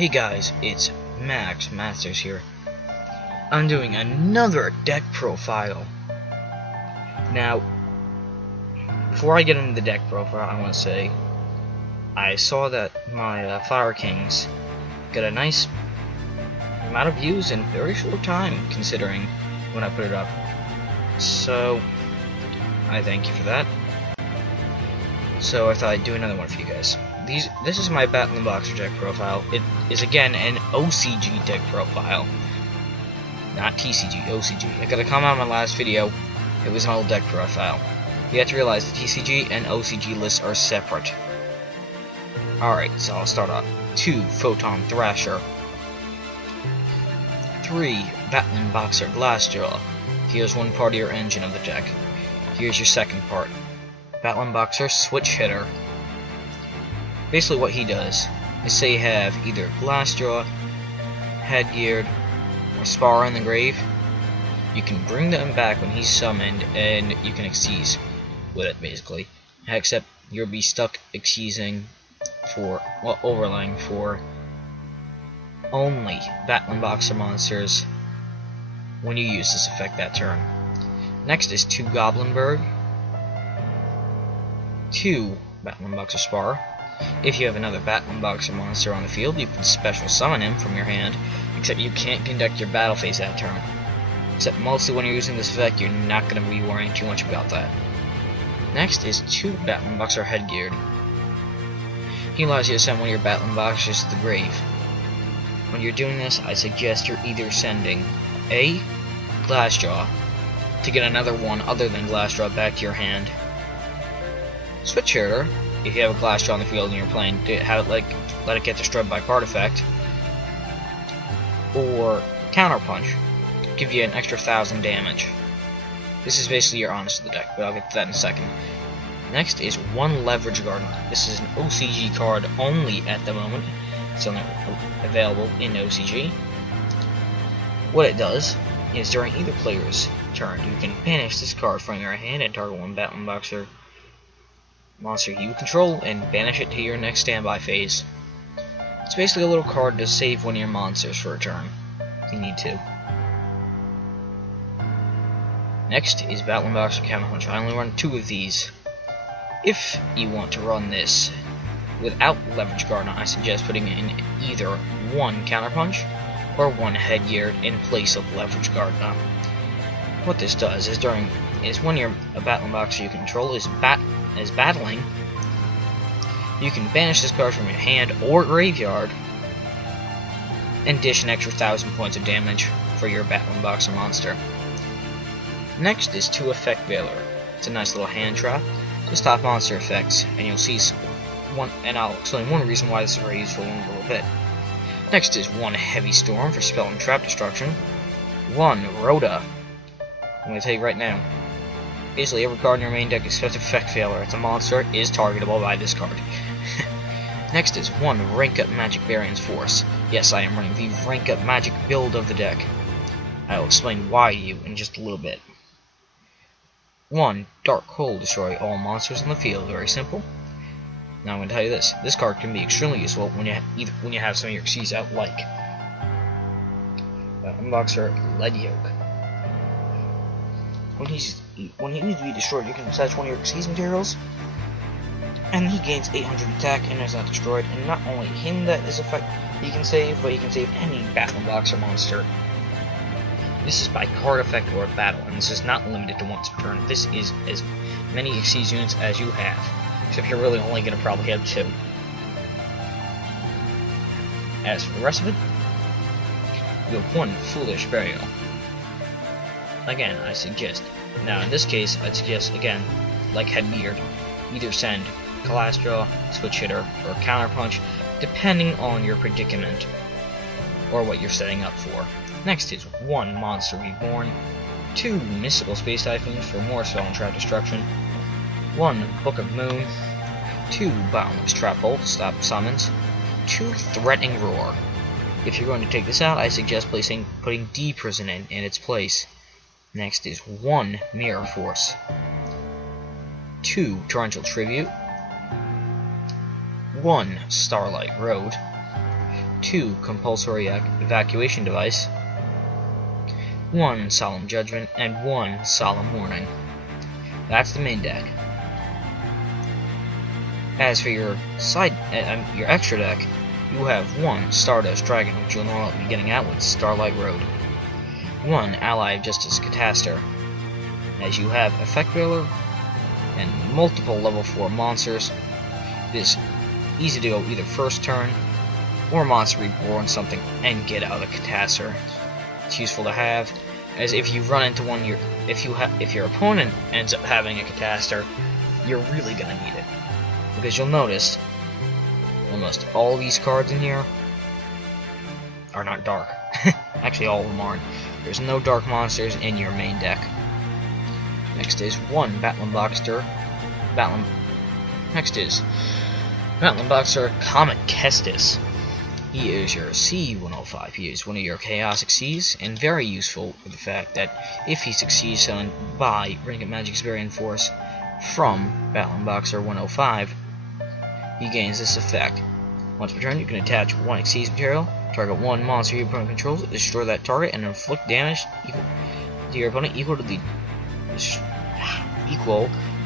Hey guys, it's Max Masters here. I'm doing another deck profile. Now, before I get into the deck profile, I want to say I saw that my Flower Kings got a nice amount of views in a very short time, considering when I put it up. So, I thank you for that. So I thought I'd do another one for you guys. This is my Battlin Boxer deck profile. It is again an OCG deck profile. Not TCG, OCG. I got a comment on my last video, it was an old deck profile. You have to realize the TCG and OCG lists are separate. Alright, so I'll start off. 2 Photon Thrasher. 3 Battlin Boxer Glassjaw. Here's one part of your engine of the deck. Here's your second part. Battlin Boxer Switch Hitter. Basically what he does is say you have either Glassjaw, Headgeared, or Spar in the grave. You can bring them back when he's summoned and you can Xyz with it basically. Except you'll be stuck Xyzing for, well, overlaying for only Battlin Boxer monsters when you use this effect that turn. Next is 2 Goblinberg, 2 Battlin Boxer Spar. If you have another Battlin Boxer monster on the field, you can special summon him from your hand, except you can't conduct your battle phase that turn. Except mostly when you're using this effect, you're not going to be worrying too much about that. Next is 2 Battlin Boxer Headgeared. He allows you to send one of your Battlin Boxers to the grave. When you're doing this, I suggest you're either sending A. Glassjaw to get another one other than Glassjaw back to your hand. Switch Hitter, if you have a Glassjaw on the field and you're playing, let it get destroyed by card effect. Or Counterpunch, give you an extra 1000 damage. This is basically your honest of the deck, but I'll get to that in a second. Next is 1 Leverage Garden. This is an OCG card only at the moment. It's only available in OCG. What it does is during either player's turn, you can banish this card from your hand and target one Battlin Boxer monster you control and banish it to your next standby phase. It's basically a little card to save one of your monsters for a turn, if you need to. Next is Battlin Boxer Counterpunch. I only run 2 of these. If you want to run this without Leverage Garden, I suggest putting in either 1 Counterpunch or 1 Headgeared in place of Leverage Garden. What this does is when you're a Battlin Boxer you control is battling, you can banish this card from your hand or graveyard and dish an extra 1000 points of damage for your Battlin Boxer monster. Next is 2 Effect Veiler. It's a nice little hand trap to stop monster effects, and you'll see and I'll explain one reason why this is very useful in a little bit. Next is 1 Heavy Storm for spell and trap destruction. 1 Rhoda. I'm going to tell you right now, basically every card in your main deck except Effect Veiler, it's a monster, is targetable by this card. Next is 1 Rank Up Magic Variance Force. Yes, I am running the Rank Up Magic build of the deck. I will explain why to you in just a little bit. 1 Dark Hole. Destroy all monsters on the field. Very simple. Now I'm going to tell you this. This card can be extremely useful when you have some of your Xyz out, like Battlin Boxer Lead Yoke. When he needs to be destroyed, you can attach one of your Xyz materials, and he gains 800 attack and is not destroyed. And not only him that is he can save, but he can save any Battlin Boxer monster. This is by card effect or battle, and this is not limited to once per turn. This is as many Xyz units as you have, except you're really only going to probably have 2. As for the rest of it, you have 1 Foolish Burial. Again, I suggest, now in this case, I'd suggest, again, like Headgeared, either send Glassjaw, Switch Hitter, or Counterpunch, depending on your predicament, or what you're setting up for. Next is 1 Monster Reborn, 2 Mystical Space Typhoons for more spell and trap destruction, 1 Book of Moon, 2 Boundless Trap Bolt, stop summons, 2 Threatening Roar. If you're going to take this out, I suggest putting D-Prison in its place. Next is 1 Mirror Force, 2 Torrential Tribute, 1 Starlight Road, 2 compulsory evacuation device, 1 solemn judgment, and 1 solemn warning. That's the main deck. As for your your extra deck, you have 1 Stardust Dragon, which you'll normally be getting out with Starlight Road, 1 Ally of Justice Catastor, as you have Effect Veiler and multiple level 4 monsters. It is easy to go either first turn or Monster Reborn something and get out a Catastor. It's useful to have, as if you run into one, if your opponent ends up having a Catastor, you're really gonna need it, because you'll notice almost all these cards in here are not dark. Actually, all of them aren't. There's no dark monsters in your main deck. Next is 1 Battlin Boxer. Next is Battlin Boxer Comet Kestis. He is your C105. He is one of your Chaosic Cs, and very useful for the fact that if he succeeds on by Ring of Magic's Variant Force from Battlin Boxer 105, he gains this effect. Once per turn, you can attach 1 Exceeds material, target 1 monster your opponent controls, destroy that target, and inflict damage to your opponent equal to the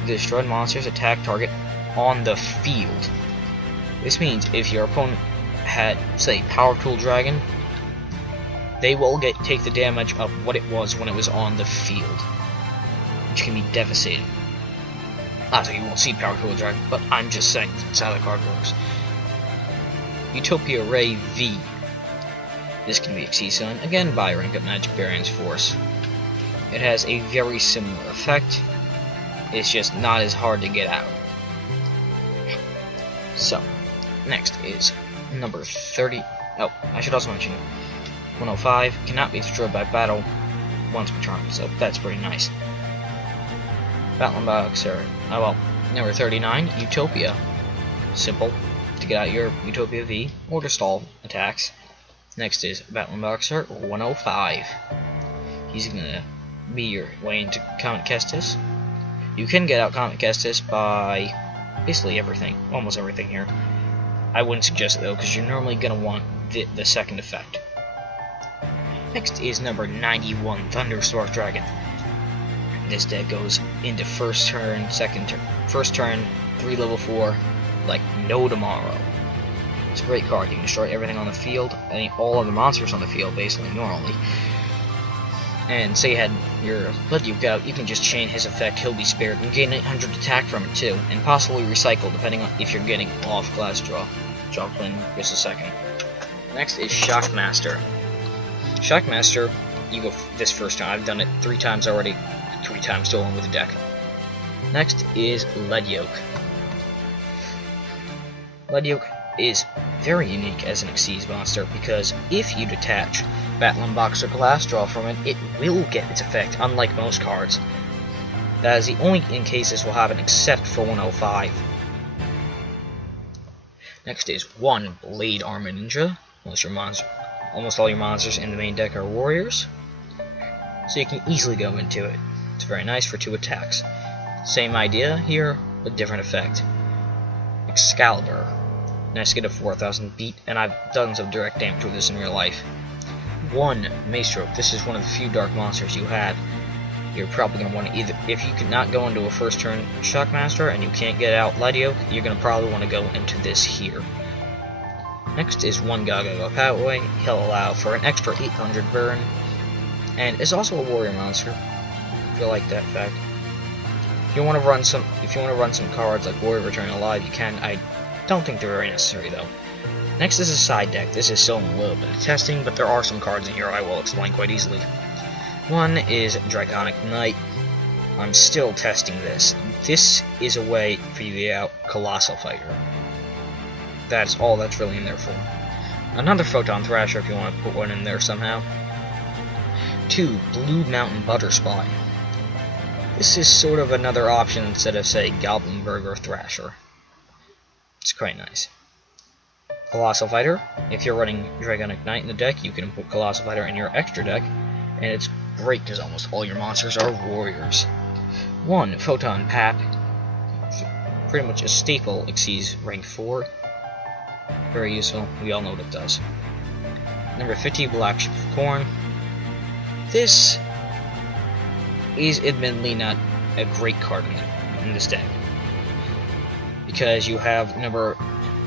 destroyed monster's attack target on the field. This means if your opponent had, say, Power Tool Dragon, they will take the damage of what it was when it was on the field, which can be devastating. Obviously, you won't see Power Tool Dragon, but I'm just saying that's how the card works. Utopia Ray V. This can be Exceeds on, again by Rank Up Magic Variance Force. It has a very similar effect. It's just not as hard to get out. So, next is number 30. Oh, I should also mention 105 cannot be destroyed by battle once per turn, so that's pretty nice. Battlin Boxer. Oh well, number 39, Utopia. Simple to get out your Utopia V or to stall attacks. Next is Battlin Boxer 105. He's gonna be your way into Comet Kestis. You can get out Comet Kestis by basically everything, almost everything here. I wouldn't suggest it though, because you're normally gonna want the second effect. Next is number 91, Thunderstorm Dragon. This deck goes into first turn, first turn, 3 level 4, like no tomorrow. It's a great card. You can destroy everything on the field, all other monsters on the field, basically, normally. And say you had your Bloodduke out, you can just chain his effect, he'll be spared, and gain 800 attack from it too, and possibly recycle depending on if you're getting off class draw. Drop in just a second. Next is Shockmaster. Shockmaster, you go this first time. I've done it 3 times already. 3 times stolen with the deck. Next is Leadyoke. Leadyoke is very unique as an Exceeds monster because if you detach Battlin Boxer Glass Draw from it, it will get its effect, unlike most cards. That is the only case this will happen except for 105. Next is 1 Blade Armor Ninja. Almost all your monsters in the main deck are warriors, so you can easily go into it. It's very nice for 2 attacks. Same idea here, but different effect. Excalibur. Nice to get a 4000 beat, and I've done some direct damage with this in real life. 1 Maestro. This is one of the few dark monsters you have. You're probably going to want to either, if you cannot go into a first turn Shockmaster and you can't get out Leadyoke, you're going to probably want to go into this here. Next is 1 Gaga Pathway. He'll allow for an extra 800 burn, and is also a warrior monster. If you like that fact. If you want to run some cards like Warrior Returning Alive, you can. I don't think they're very necessary though. Next is a side deck. This is still in a little bit of testing, but there are some cards in here I will explain quite easily. 1 is Draconic Knight. I'm still testing this. This is a way for you to get out Colossal Fighter. That's all that's really in there for. Another Photon Thrasher if you want to put one in there somehow. 2 Blue Mountain Butterspot. This is sort of another option instead of, say, Goblin Burger Thrasher. It's quite nice. Colossal Fighter. If you're running Draconic Knight in the deck, you can put Colossal Fighter in your extra deck, and it's great because almost all your monsters are warriors. 1 Photon Pap. Pretty much a staple Exceeds rank 4. Very useful. We all know what it does. Number 50, Black Ship of Corn. This is admittedly not a great card in this deck, because you have number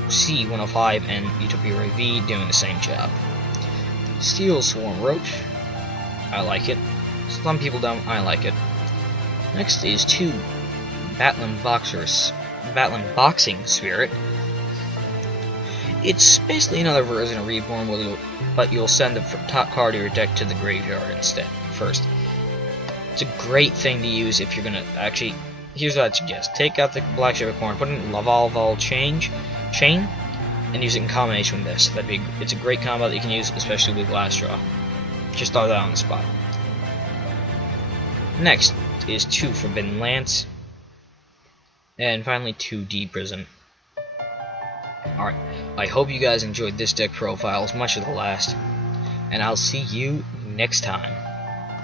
C 105 and Utopia Ray V doing the same job. Steel Swarm Roach. I like it. Some people don't. I like it. Next is 2 Battlin Boxing Spirit. It's basically another version of Reborn, but you'll send the top card of your deck to the graveyard instead first. It's a great thing to use if you're gonna actually. Here's what I'd suggest: take out the Black Ship of Corn, put in Laval Chain, and use it in combination with this. It's a great combo that you can use, especially with Last Draw. Just throw that on the spot. Next is 2 Forbidden Lance, and finally 2 Deep Prison. Alright, I hope you guys enjoyed this deck profile as much as the last, and I'll see you next time.